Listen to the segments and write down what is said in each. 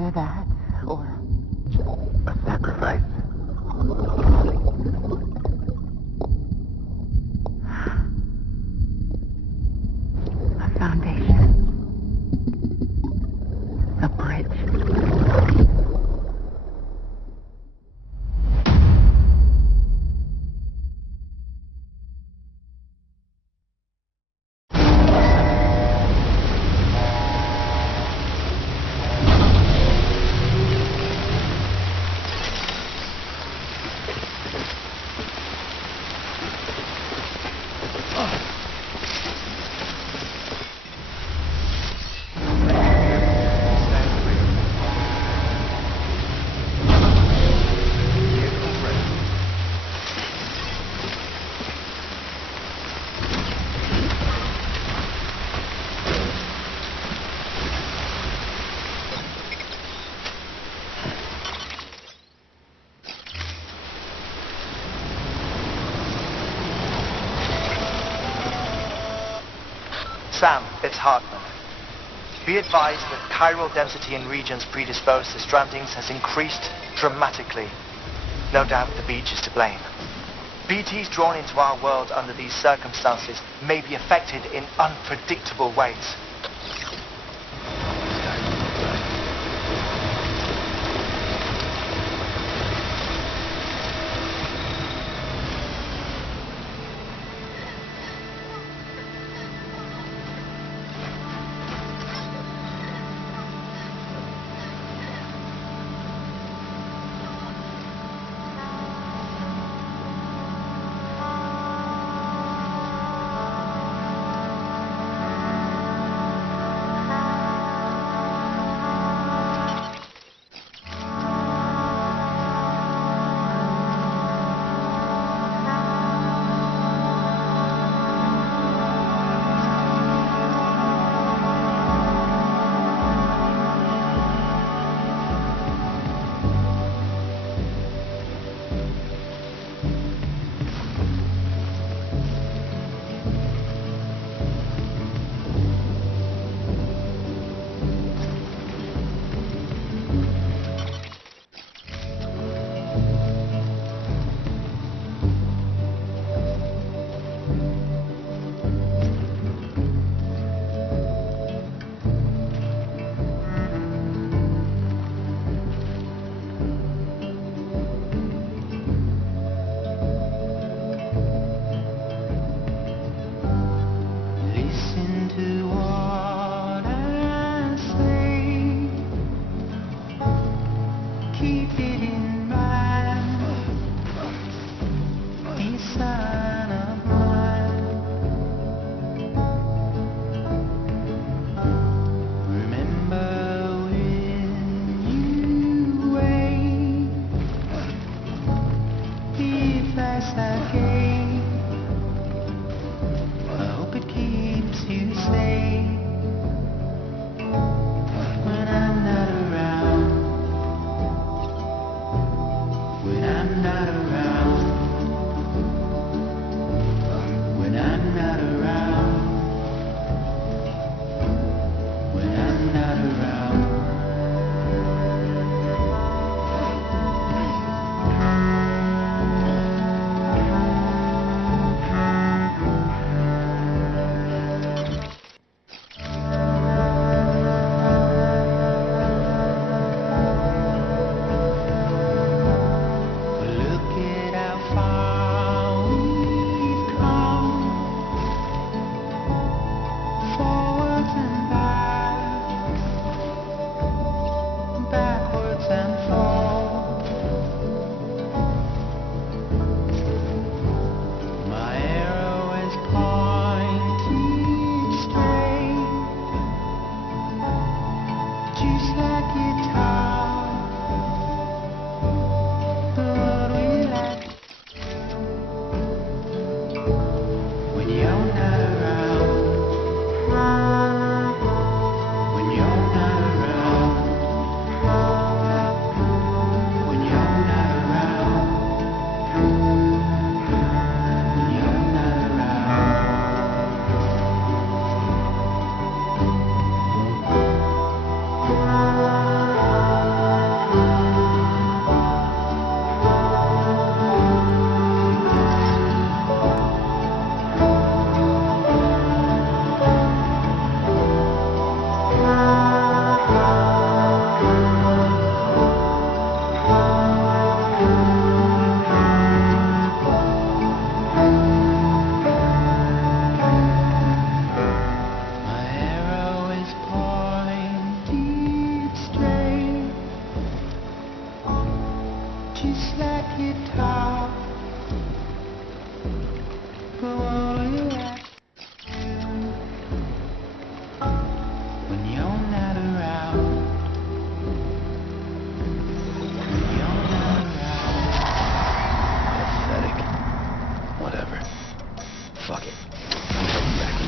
either that or a sacrifice. A foundation. A bridge. Sam, it's Hartman. Be advised that chiral density in regions predisposed to strandings has increased dramatically. No doubt the beach is to blame. BTs drawn into our world under these circumstances may be affected in unpredictable ways. Fuck it. I'm coming back.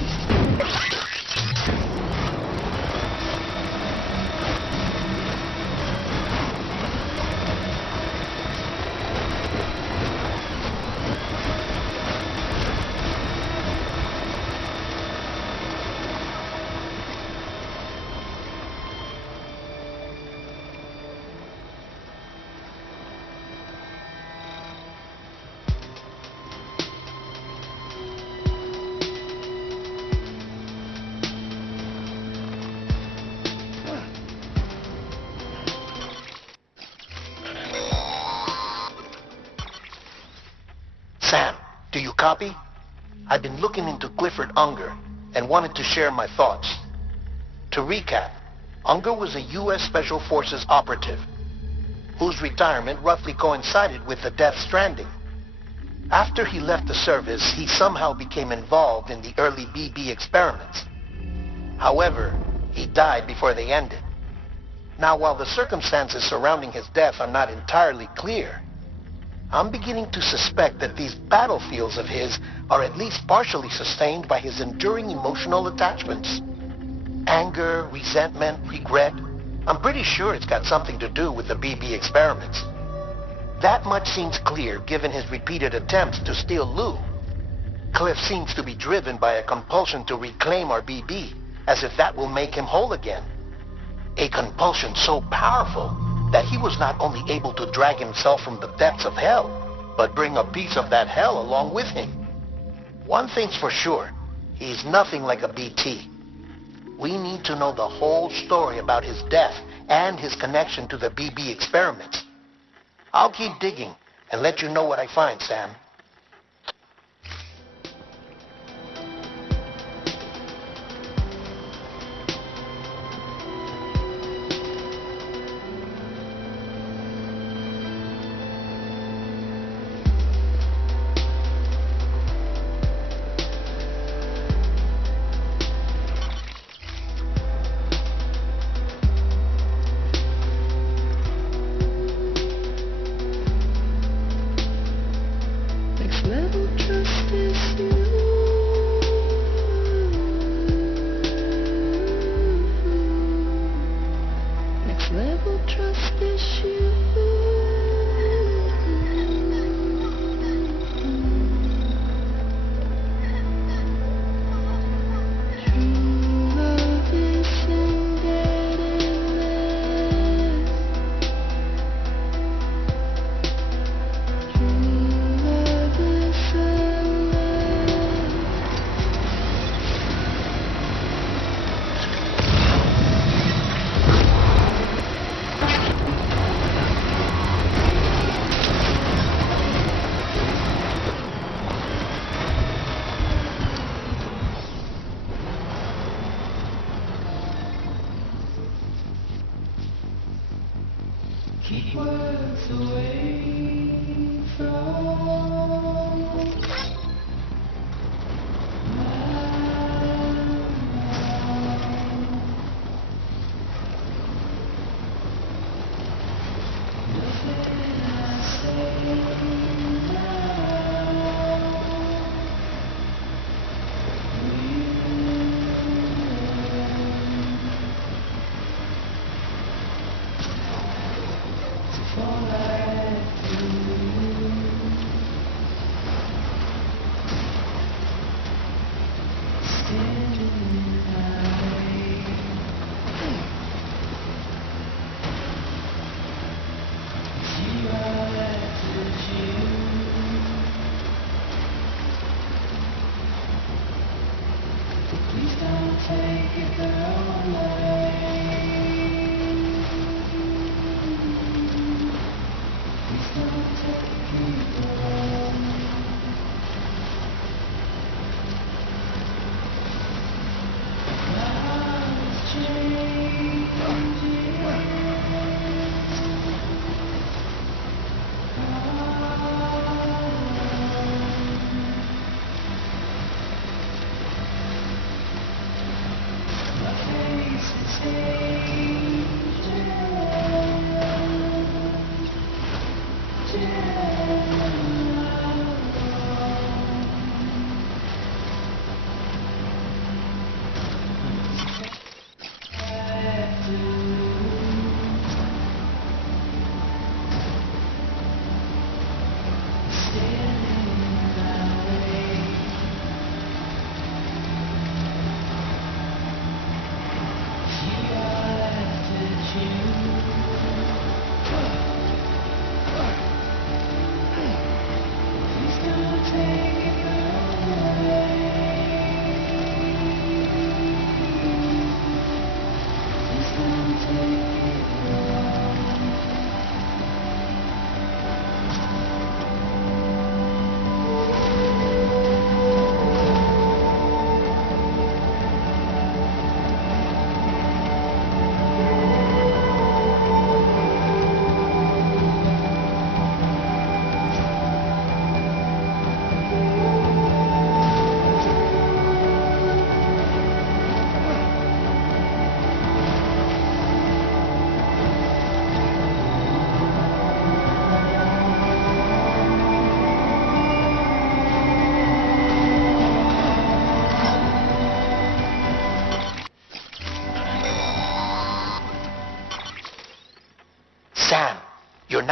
Sam, do you copy? I've been looking into Clifford Unger and wanted to share my thoughts. To recap, Unger was a U.S. Special Forces operative whose retirement roughly coincided with the death Stranding. After he left the service, he somehow became involved in the early BB experiments. However, he died before they ended. Now, while the circumstances surrounding his death are not entirely clear, I'm beginning to suspect that these battlefields of his are at least partially sustained by his enduring emotional attachments. Anger, resentment, regret. I'm pretty sure it's got something to do with the BB experiments. That much seems clear given his repeated attempts to steal Lou. Cliff seems to be driven by a compulsion to reclaim our BB, as if that will make him whole again. A compulsion so powerful that he was not only able to drag himself from the depths of hell, but bring a piece of that hell along with him. One thing's for sure, he's nothing like a BT. We need to know the whole story about his death and his connection to the BB experiments. I'll keep digging and let you know what I find, Sam. Keep words away from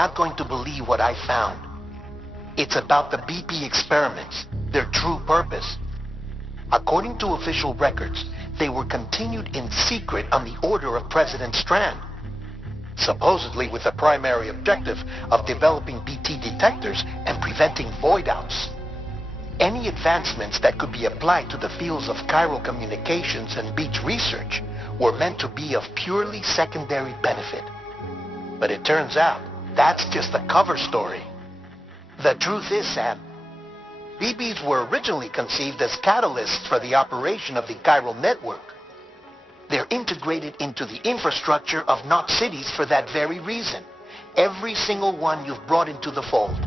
not going to believe what I found. It's about the BP experiments, their true purpose. According to official records, they were continued in secret on the order of President Strand, supposedly with the primary objective of developing BT detectors and preventing void-outs. Any advancements that could be applied to the fields of chiral communications and beach research were meant to be of purely secondary benefit. But it turns out, that's just the cover story. The truth is, Sam, BBs were originally conceived as catalysts for the operation of the chiral network. They're integrated into the infrastructure of knot cities for that very reason. Every single one you've brought into the fold.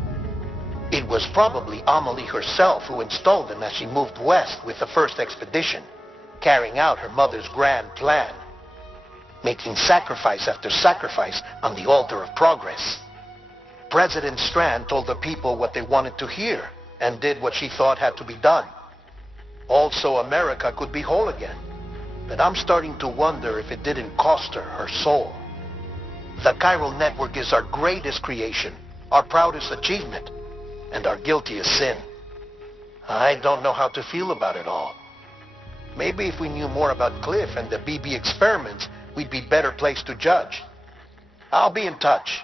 It was probably Amelie herself who installed them as she moved west with the first expedition, carrying out her mother's grand plan, making sacrifice after sacrifice on the altar of progress. President Strand told the people what they wanted to hear and did what she thought had to be done. Also, America could be whole again. But I'm starting to wonder if it didn't cost her soul. The chiral network is our greatest creation, our proudest achievement, and our guiltiest sin. I don't know how to feel about it all. Maybe if we knew more about Cliff and the BB experiments, we'd be better placed to judge. I'll be in touch.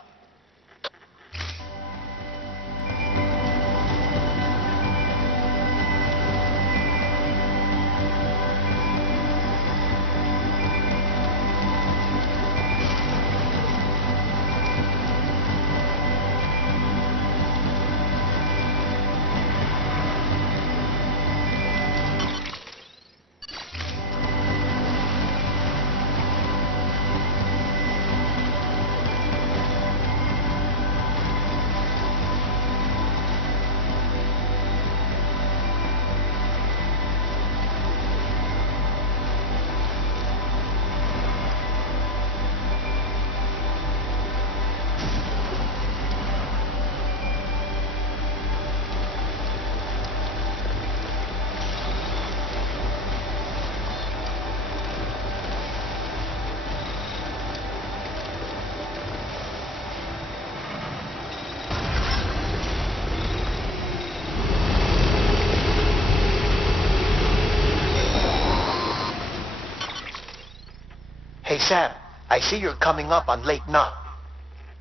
Hey, Sam, I see you're coming up on Lake Knot.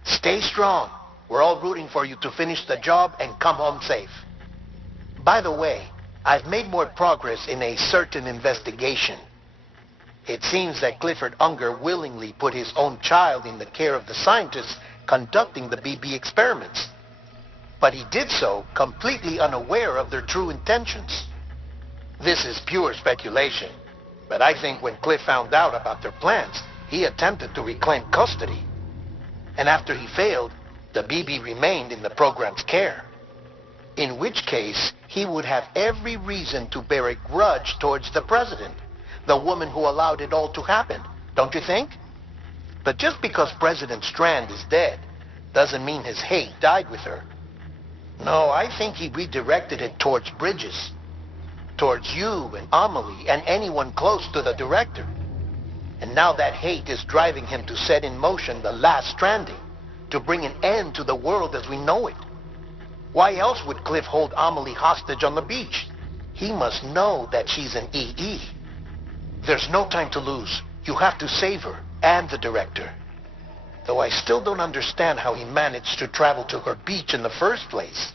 Stay strong. We're all rooting for you to finish the job and come home safe. By the way, I've made more progress in a certain investigation. It seems that Clifford Unger willingly put his own child in the care of the scientists conducting the BB experiments. But he did so completely unaware of their true intentions. This is pure speculation. But I think when Cliff found out about their plans, he attempted to reclaim custody. And after he failed, the BB remained in the program's care. In which case, he would have every reason to bear a grudge towards the president, the woman who allowed it all to happen, don't you think? But just because President Strand is dead, doesn't mean his hate died with her. No, I think he redirected it towards Bridges. Towards you and Amelie and anyone close to the director. And now that hate is driving him to set in motion the last Stranding, to bring an end to the world as we know it. Why else would Cliff hold Amelie hostage on the beach? He must know that she's an EE. There's no time to lose. You have to save her and the director. Though I still don't understand how he managed to travel to her beach in the first place.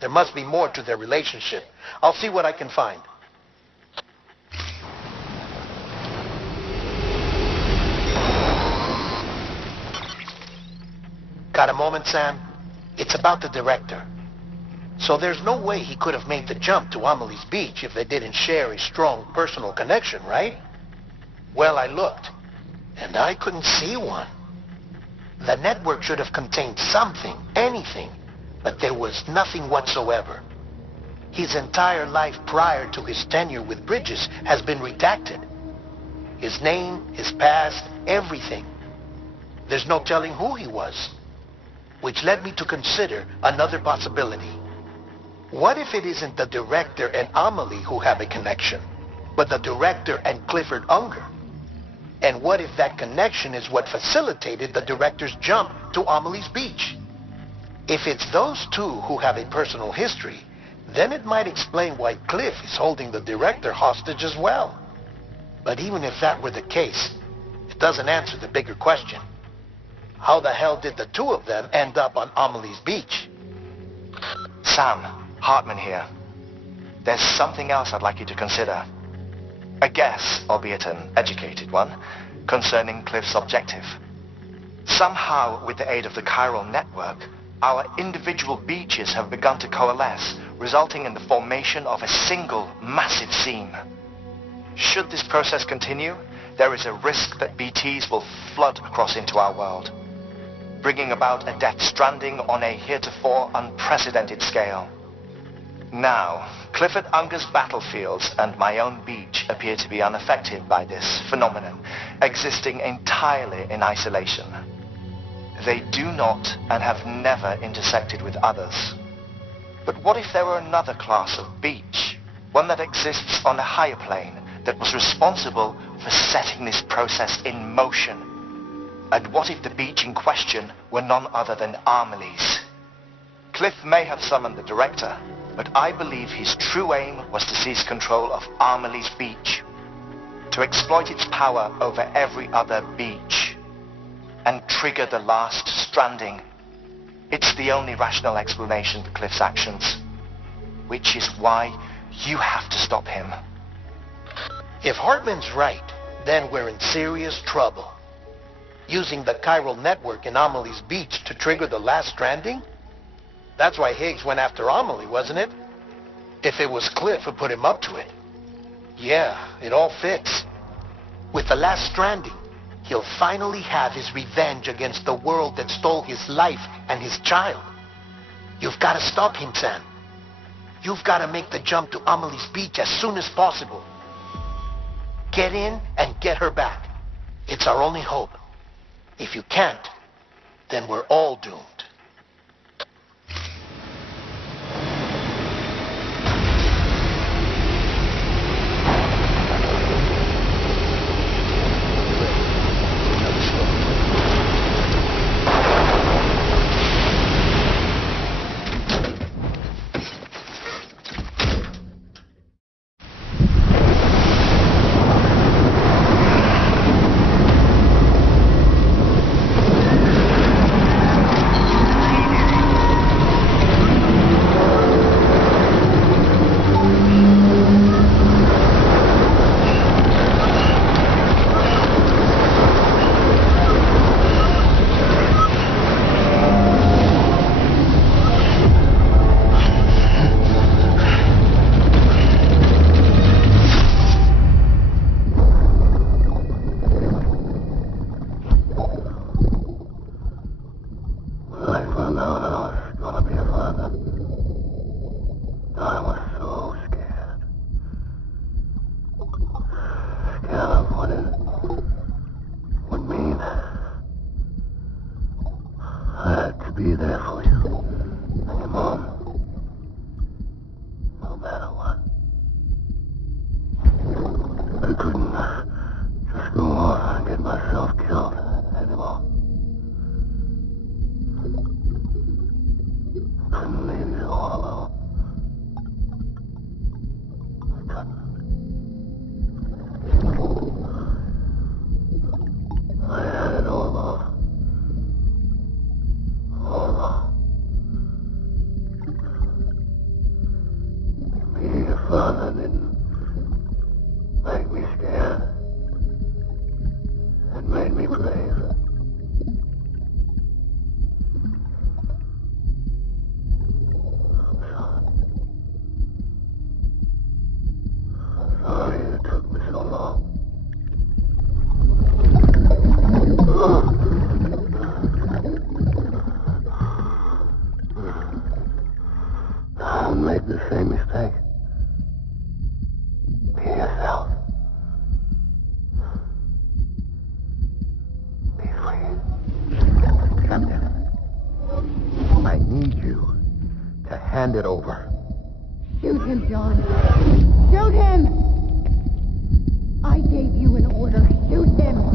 There must be more to their relationship. I'll see what I can find. Got a moment, Sam? It's about the director. So there's no way he could have made the jump to Amelie's beach if they didn't share a strong personal connection, right? Well, I looked, and I couldn't see one. The network should have contained something, anything, but there was nothing whatsoever. His entire life prior to his tenure with Bridges has been redacted. His name, his past, everything. There's no telling who he was. Which led me to consider another possibility. What if it isn't the director and Amelie who have a connection, but the director and Clifford Unger? And what if that connection is what facilitated the director's jump to Amelie's Beach? If it's those two who have a personal history, then it might explain why Cliff is holding the director hostage as well. But even if that were the case, it doesn't answer the bigger question. How the hell did the two of them end up on Amelie's Beach? Sam, Hartman here. There's something else I'd like you to consider. A guess, albeit an educated one, concerning Cliff's objective. Somehow, with the aid of the chiral network, our individual beaches have begun to coalesce, resulting in the formation of a single massive seam. Should this process continue, there is a risk that BTs will flood across into our world, bringing about a death stranding on a heretofore unprecedented scale. Now, Clifford Unger's battlefields and my own beach appear to be unaffected by this phenomenon, existing entirely in isolation. They do not and have never intersected with others. But what if there were another class of beach, one that exists on a higher plane, that was responsible for setting this process in motion? And what if the beach in question were none other than Amelie's? Cliff may have summoned the director, but I believe his true aim was to seize control of Amelie's Beach, to exploit its power over every other beach, and trigger the last stranding. It's the only rational explanation for Cliff's actions, which is why you have to stop him. If Hartman's right, then we're in serious trouble. Using the chiral network in Amelie's Beach to trigger the last stranding? That's why Higgs went after Amelie, wasn't it? If it was Cliff who put him up to it. Yeah, it all fits. With the last stranding, he'll finally have his revenge against the world that stole his life and his child. You've got to stop him, Sam. You've got to make the jump to Amelie's Beach as soon as possible. Get in and get her back. It's our only hope. If you can't, then we're all doomed. Be there for you and your mom, no matter what. I couldn't just go on and get myself killed anymore. I couldn't leave you all alone. I couldn't. I had it all along. Being a father didn't make me scared. It made me brave. I'm sorry it took me so long. Don't make the same mistake. Be yourself. Be free. Captain, I need you to hand it over. Shoot him, John. Shoot him! I gave you an order. Shoot him!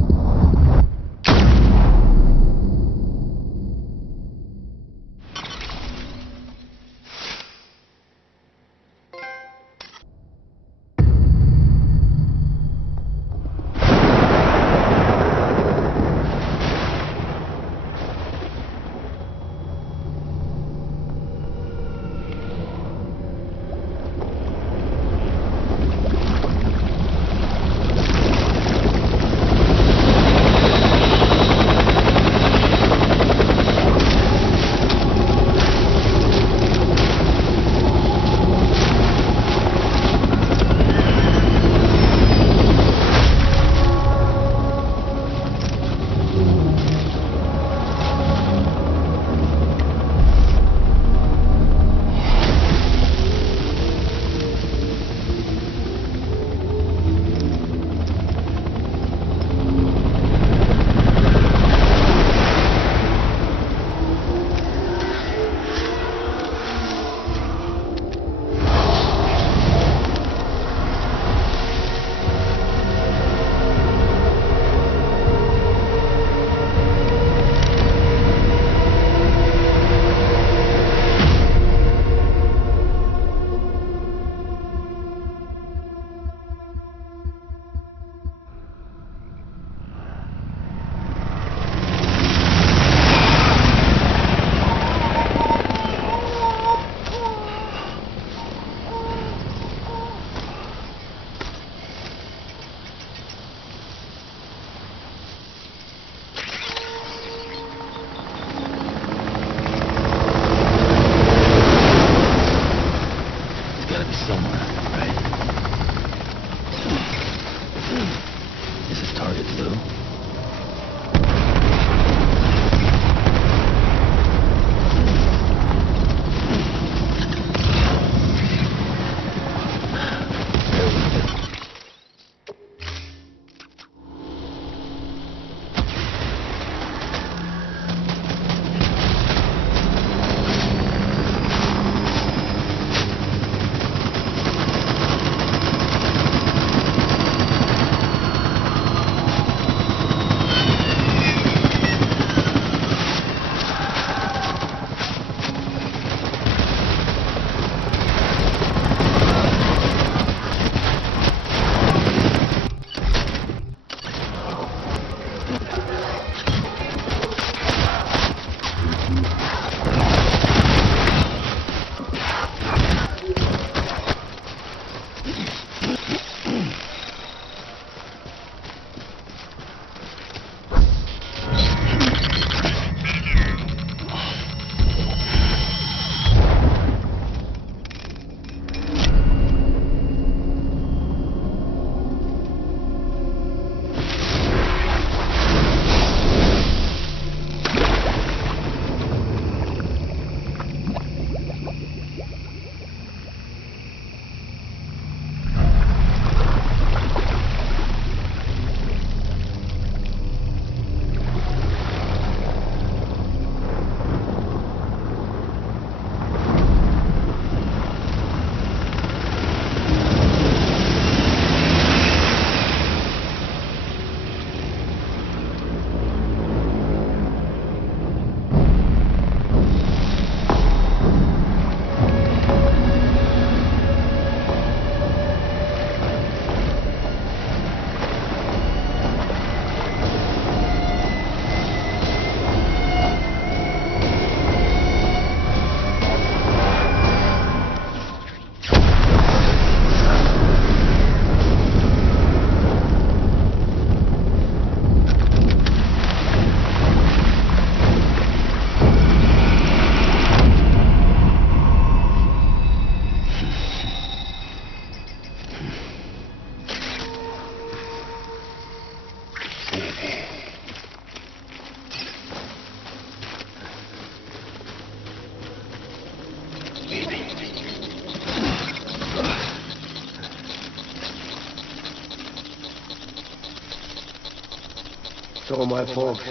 It's all my fault.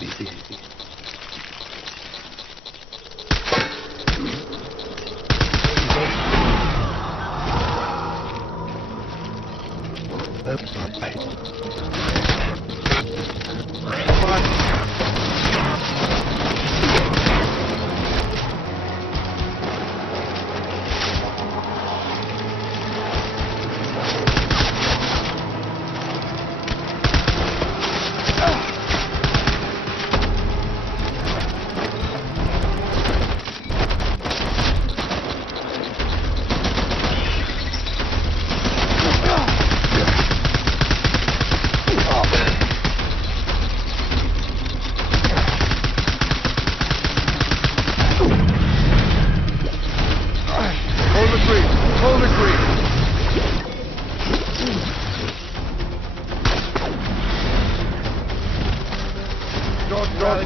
Easy.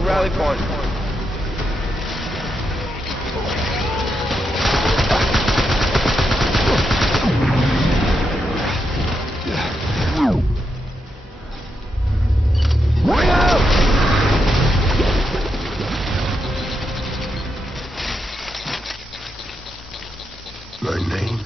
Rally point. My name?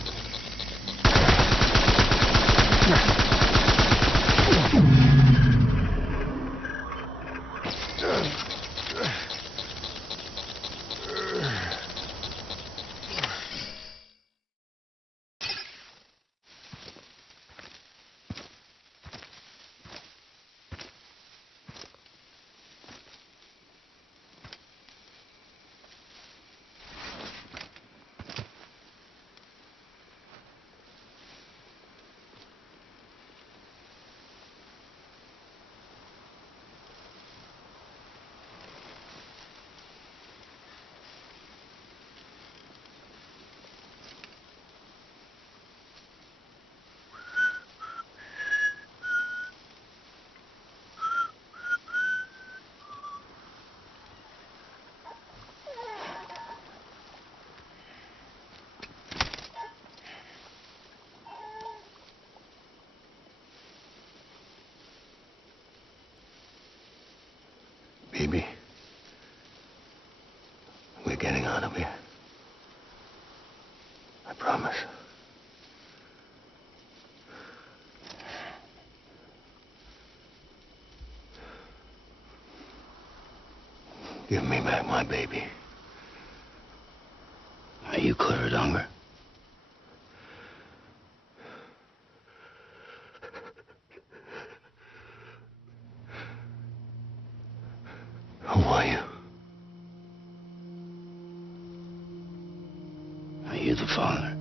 Baby, we're getting out of here. I promise. Give me back my baby. Are you cleared, Unger? Who are you? Are you the father?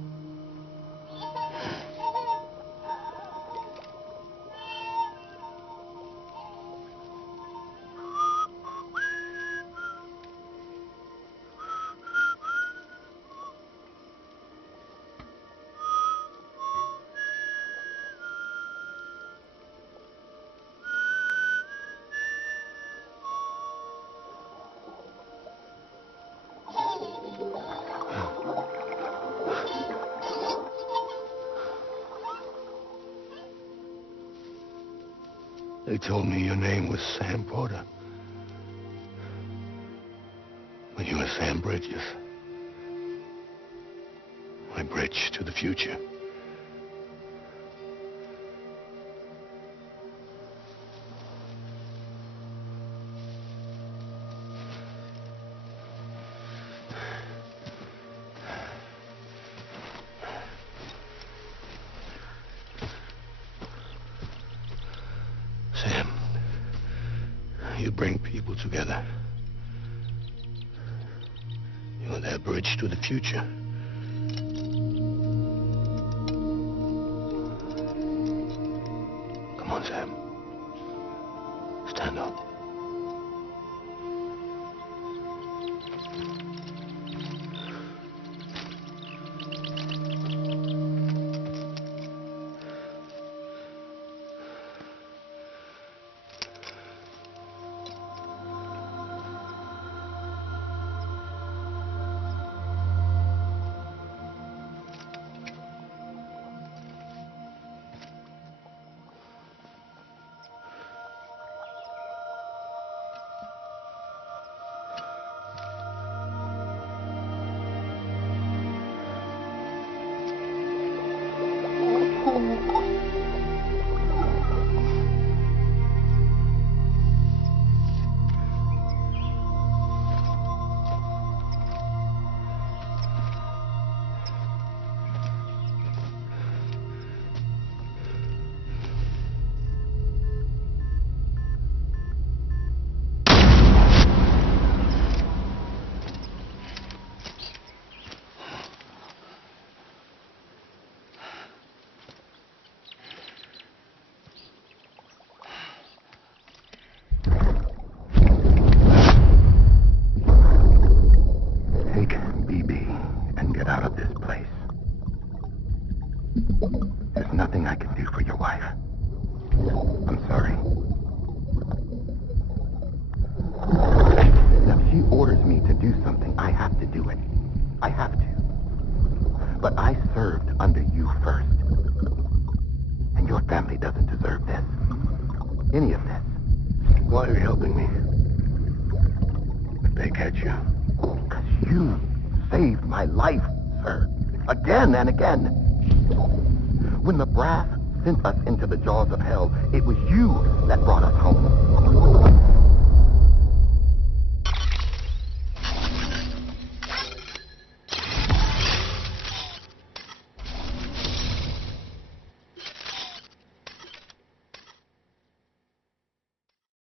They told me your name was Sam Porter. But you were Sam Bridges. My bridge to the future. Sam, you bring people together. You're that bridge to the future. Come on, Sam. Stand up. There's nothing I can do for your wife. I'm sorry. Now, if she orders me to do something, I have to do it. I have to. But I served under you first. And your family doesn't deserve this. Any of this. Why are you helping me? If they catch you. Because you saved my life, sir. Again and again. When the brass sent us into the jaws of hell, it was you that brought us home.